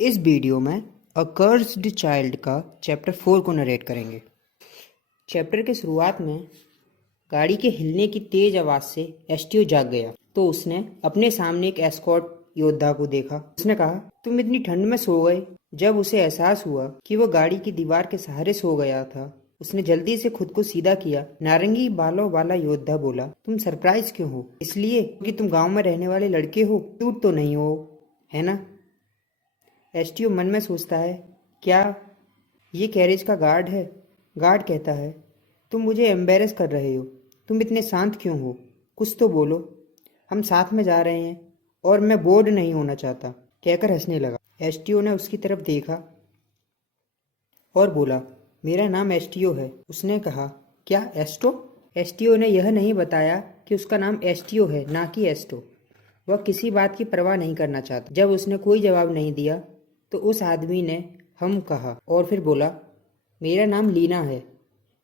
इस वीडियो में अ cursed child का चैप्टर 4 को नरेट करेंगे। चैप्टर के शुरुआत में गाड़ी के हिलने की तेज आवाज़ से एसटीओ जाग गया तो उसने अपने सामने एक एस्कॉर्ट योद्धा को देखा। उसने कहा, तुम इतनी ठंड में सो गए। जब उसे एहसास हुआ कि वह गाड़ी की दीवार के सहारे सो गया था, उसने जल्दी से खुद को सीधा किया। नारंगी बालों वाला योद्धा बोला, तुम सरप्राइज क्यों हो? इसलिए कि तुम गांव में रहने वाले लड़के हो, क्यूट तो नहीं हो, है ना? एसटीओ मन में सोचता है, क्या ये कैरेज का गार्ड है? गार्ड कहता है, तुम मुझे एम्बेरस कर रहे हो। तुम इतने शांत क्यों हो? कुछ तो बोलो। हम साथ में जा रहे हैं और मैं बोर्ड नहीं होना चाहता, कहकर हंसने लगा। एसटीओ ने उसकी तरफ देखा और बोला, मेरा नाम एसटीओ है। उसने कहा, क्या एस्टो? एसटीओ ने यह नहीं बताया कि उसका नाम एसटीओ है, ना कि एस्टो। वह किसी बात की परवाह नहीं करना चाहता। जब उसने कोई जवाब नहीं दिया तो उस आदमी ने हम कहा और फिर बोला, मेरा नाम लीना है,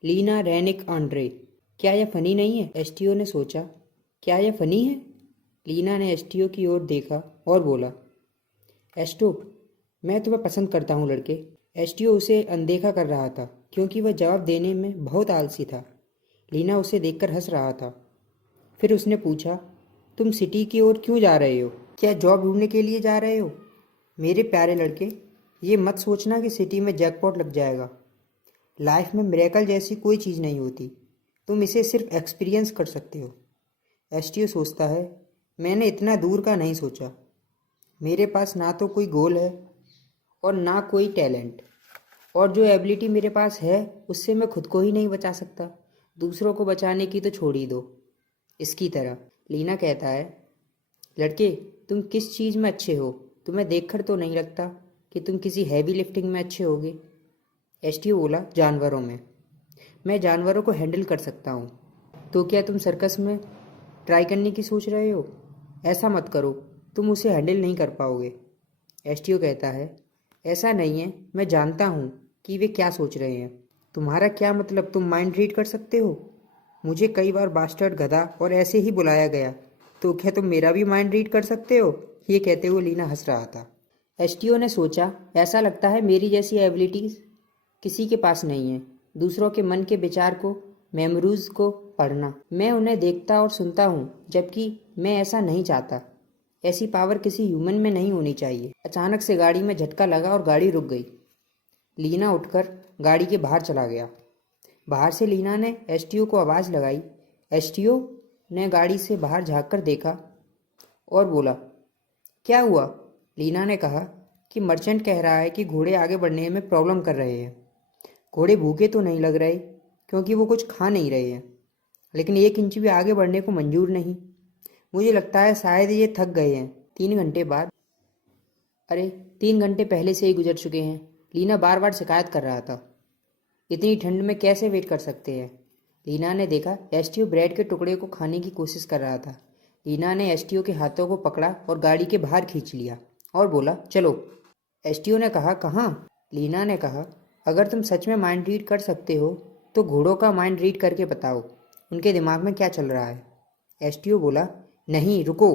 लीना रेनिक आंड्रे। क्या यह फनी नहीं है? एसटीओ ने सोचा, क्या यह फनी है? लीना ने एसटीओ की ओर देखा और बोला, एस्टो, मैं तुम्हें पसंद करता हूँ लड़के। एसटीओ उसे अनदेखा कर रहा था क्योंकि वह जवाब देने में बहुत आलसी था। लीना उसे देखकर हंस रहा था। फिर उसने पूछा, तुम सिटी की ओर क्यों जा रहे हो? क्या जॉब ढूंढने के लिए जा रहे हो? मेरे प्यारे लड़के, ये मत सोचना कि सिटी में जैकपॉट लग जाएगा। लाइफ में मिरेकल जैसी कोई चीज़ नहीं होती। तुम इसे सिर्फ एक्सपीरियंस कर सकते हो। एसटीओ सोचता है, मैंने इतना दूर का नहीं सोचा। मेरे पास ना तो कोई गोल है और ना कोई टैलेंट, और जो एबिलिटी मेरे पास है उससे मैं खुद को ही नहीं बचा सकता। दूसरों को बचाने की तो छोड़ ही दो। इसकी तरह लीना कहता है, लड़के, तुम किस चीज़ में अच्छे हो? तुम्हें देखकर तो नहीं लगता कि तुम किसी हैवी लिफ्टिंग में अच्छे होगे। एसटीओ बोला, जानवरों में। मैं जानवरों को हैंडल कर सकता हूँ। तो क्या तुम सर्कस में ट्राई करने की सोच रहे हो? ऐसा मत करो, तुम उसे हैंडल नहीं कर पाओगे। एसटीओ कहता है, ऐसा नहीं है, मैं जानता हूँ कि वे क्या सोच रहे हैं। तुम्हारा क्या मतलब? तुम माइंड रीड कर सकते हो? मुझे कई बार बास्टर्ड, गधा और ऐसे ही बुलाया गया, तो क्या तुम मेरा भी माइंड रीड कर सकते हो? ये कहते हुए लीना हंस रहा था। एसटीओ ने सोचा, ऐसा लगता है मेरी जैसी एबिलिटीज किसी के पास नहीं है। दूसरों के मन के विचार को, मेमोरीज को पढ़ना। मैं उन्हें देखता और सुनता हूँ, जबकि मैं ऐसा नहीं चाहता। ऐसी पावर किसी ह्यूमन में नहीं होनी चाहिए। अचानक से गाड़ी में झटका लगा और गाड़ी रुक गई। लीना उठकर गाड़ी के बाहर चला गया। बाहर से लीना ने एसटीओ को आवाज़ लगाई। एसटीओ ने गाड़ी से बाहर झांककर देखा और बोला, क्या हुआ? लीना ने कहा कि मर्चेंट कह रहा है कि घोड़े आगे बढ़ने में प्रॉब्लम कर रहे हैं। घोड़े भूखे तो नहीं लग रहे क्योंकि वो कुछ खा नहीं रहे हैं, लेकिन 1 इंच भी आगे बढ़ने को मंजूर नहीं। मुझे लगता है शायद ये थक गए हैं। 3 घंटे बाद, अरे 3 घंटे पहले से ही गुजर चुके हैं। लीना बार बार शिकायत कर रहा था, इतनी ठंड में कैसे वेट कर सकते हैं? लीना ने देखा एसटीओ ब्रेड के टुकड़े को खाने की कोशिश कर रहा था। लीना ने एसटीओ के हाथों को पकड़ा और गाड़ी के बाहर खींच लिया और बोला, चलो। एसटीओ ने कहा, कहाँ? लीना ने कहा, अगर तुम सच में माइंड रीड कर सकते हो तो घोड़ों का माइंड रीड करके बताओ, उनके दिमाग में क्या चल रहा है। एसटीओ बोला, नहीं रुको,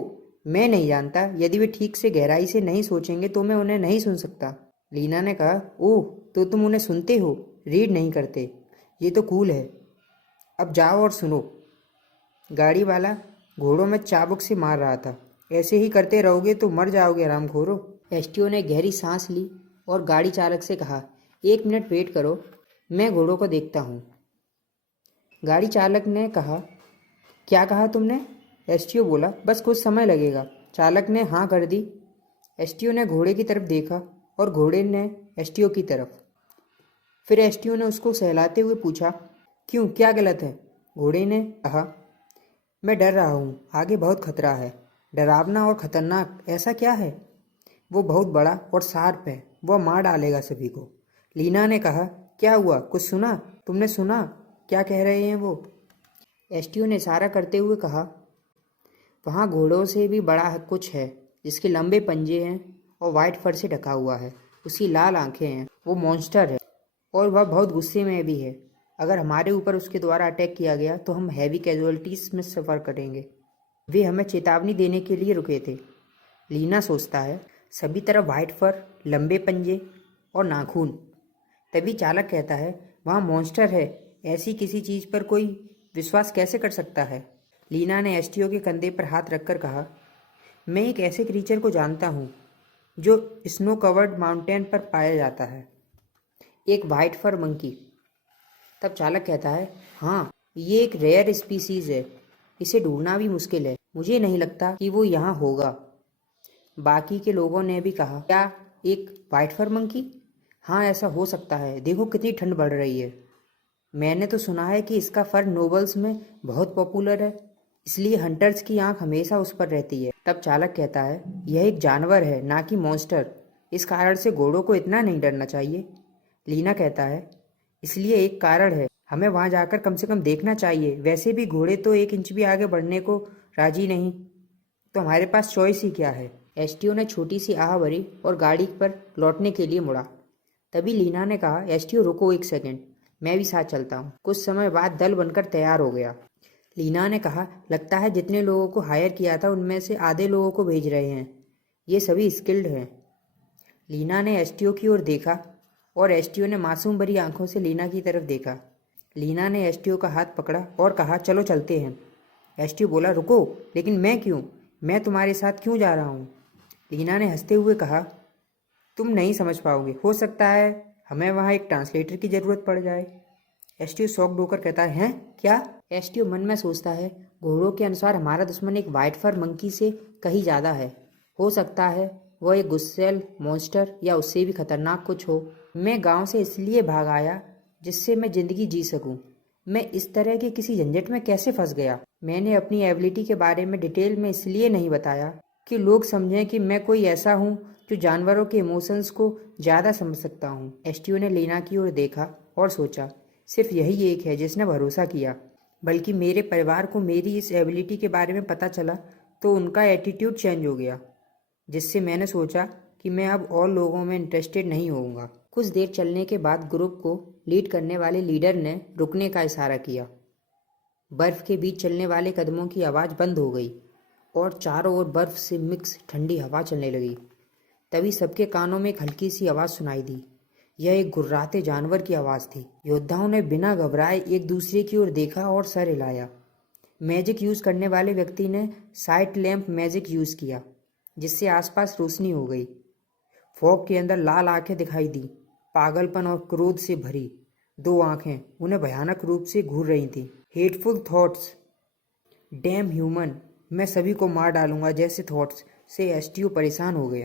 मैं नहीं जानता। यदि वे ठीक से गहराई से नहीं सोचेंगे तो मैं उन्हें नहीं सुन सकता। लीना ने कहा, ओह, तो तुम उन्हें सुनते हो, रीड नहीं करते। ये तो कूल है। अब जाओ और सुनो। गाड़ी वाला घोड़ों में चाबुक से मार रहा था। ऐसे ही करते रहोगे तो मर जाओगे हरामखोरो। एसटीओ ने गहरी सांस ली और गाड़ी चालक से कहा, 1 मिनट वेट करो, मैं घोड़ों को देखता हूँ। गाड़ी चालक ने कहा, क्या कहा तुमने? एसटीओ बोला, बस कुछ समय लगेगा। चालक ने हाँ कर दी। एसटीओ ने घोड़े की तरफ देखा और घोड़े ने एसटीओ की तरफ। फिर एसटीओ ने उसको सहलाते हुए पूछा, क्यों, क्या गलत है? घोड़े ने कहा, मैं डर रहा हूँ, आगे बहुत खतरा है। डरावना और खतरनाक ऐसा क्या है? वो बहुत बड़ा और शार्प है, वह मार डालेगा सभी को। लीना ने कहा, क्या हुआ? कुछ सुना? तुमने सुना क्या कह रहे हैं वो? एसटीओ ने इशारा करते हुए कहा, वहाँ घोड़ों से भी बड़ा कुछ है, जिसके लंबे पंजे हैं और वाइट फर से ढका हुआ है। उसकी लाल आंखें हैं। वो मॉन्स्टर है और वह बहुत गुस्से में भी है। अगर हमारे ऊपर उसके द्वारा अटैक किया गया तो हम हैवी कैजुअलिटीज में सफ़र करेंगे। वे हमें चेतावनी देने के लिए रुके थे। लीना सोचता है, सभी तरफ वाइट फर, लंबे पंजे और नाखून। तभी चालक कहता है, वहाँ मॉन्स्टर है, ऐसी किसी चीज़ पर कोई विश्वास कैसे कर सकता है। लीना ने एसटीओ के कंधे पर हाथ रखकर कहा, मैं एक ऐसे क्रीचर को जानता हूँ जो स्नो कवर्ड माउंटेन पर पाया जाता है, एक वाइट फर मंकी। तब चालक कहता है, हाँ, ये एक रेयर स्पीसीज है, इसे ढूंढना भी मुश्किल है, मुझे नहीं लगता कि वो यहाँ होगा। बाकी के लोगों ने भी कहा, क्या एक वाइट फर मंकी? हाँ, ऐसा हो सकता है, देखो कितनी ठंड बढ़ रही है। मैंने तो सुना है कि इसका फर नोबल्स में बहुत पॉपुलर है, इसलिए हंटर्स की आंख हमेशा उस पर रहती है। तब चालक कहता है, यह एक जानवर है, ना कि मॉन्स्टर, इस कारण से घोड़ों को इतना नहीं डरना चाहिए। लीना कहता है, इसलिए एक कारण है, हमें वहाँ जाकर कम से कम देखना चाहिए, वैसे भी घोड़े तो 1 इंच भी आगे बढ़ने को राजी नहीं, तो हमारे पास चॉइस ही क्या है। एसटीओ ने छोटी सी आह भरी और गाड़ी पर लौटने के लिए मुड़ा। तभी लीना ने कहा, एसटीओ रुको 1 सेकंड, मैं भी साथ चलता हूँ। कुछ समय बाद दल बनकर तैयार हो गया। लीना ने कहा, लगता है जितने लोगों को हायर किया था उनमें से आधे लोगों को भेज रहे हैं, ये सभी स्किल्ड हैं। लीना ने एसटीओ की ओर देखा और एसटीओ ने मासूम भरी आंखों से लीना की तरफ देखा। लीना ने एसटीओ का हाथ पकड़ा और कहा, चलो चलते हैं। एसटीओ बोला, रुको, लेकिन मैं क्यों, मैं तुम्हारे साथ क्यों जा रहा हूँ? लीना ने हंसते हुए कहा, तुम नहीं समझ पाओगे, हो सकता है हमें वहाँ एक ट्रांसलेटर की ज़रूरत पड़ जाए। एसटीओ शॉक्ड होकर कहता है, हैं क्या? एसटीओ मन में सोचता है, घोड़ों के अनुसार हमारा दुश्मन एक वाइट फर मंकी से कहीं ज़्यादा है, हो सकता है वह एक गुस्सेल मॉन्स्टर या उससे भी खतरनाक कुछ हो। मैं गांव से इसलिए भाग आया जिससे मैं ज़िंदगी जी सकूं। मैं इस तरह के किसी झंझट में कैसे फंस गया? मैंने अपनी एबिलिटी के बारे में डिटेल में इसलिए नहीं बताया कि लोग समझें कि मैं कोई ऐसा हूँ जो जानवरों के इमोशंस को ज़्यादा समझ सकता हूँ। एसटीओ ने लीना की ओर देखा और सोचा, सिर्फ यही एक है जिसने भरोसा किया, बल्कि मेरे परिवार को मेरी इस एबिलिटी के बारे में पता चला तो उनका एटीट्यूड चेंज हो गया, जिससे मैंने सोचा कि मैं अब और लोगों में इंटरेस्टेड नहीं होऊंगा। कुछ देर चलने के बाद ग्रुप को लीड करने वाले लीडर ने रुकने का इशारा किया। बर्फ के बीच चलने वाले कदमों की आवाज़ बंद हो गई और चारों ओर बर्फ से मिक्स ठंडी हवा चलने लगी। तभी सबके कानों में एक हल्की सी आवाज़ सुनाई दी। यह एक गुर्राते जानवर की आवाज़ थी। योद्धाओं ने बिना घबराए एक दूसरे की ओर देखा और सर हिलाया। मैजिक यूज़ करने वाले व्यक्ति ने साइट लैंप मैजिक यूज़ किया, जिससे आसपास रोशनी हो गई। फॉग के अंदर लाल आंखें दिखाई दी, पागलपन और क्रोध से भरी 2 आंखें उन्हें भयानक रूप से घूर रही थीं। हेटफुल थॉट्स, डैम ह्यूमन, मैं सभी को मार डालूंगा जैसे थॉट्स से एसटीओ परेशान हो गया।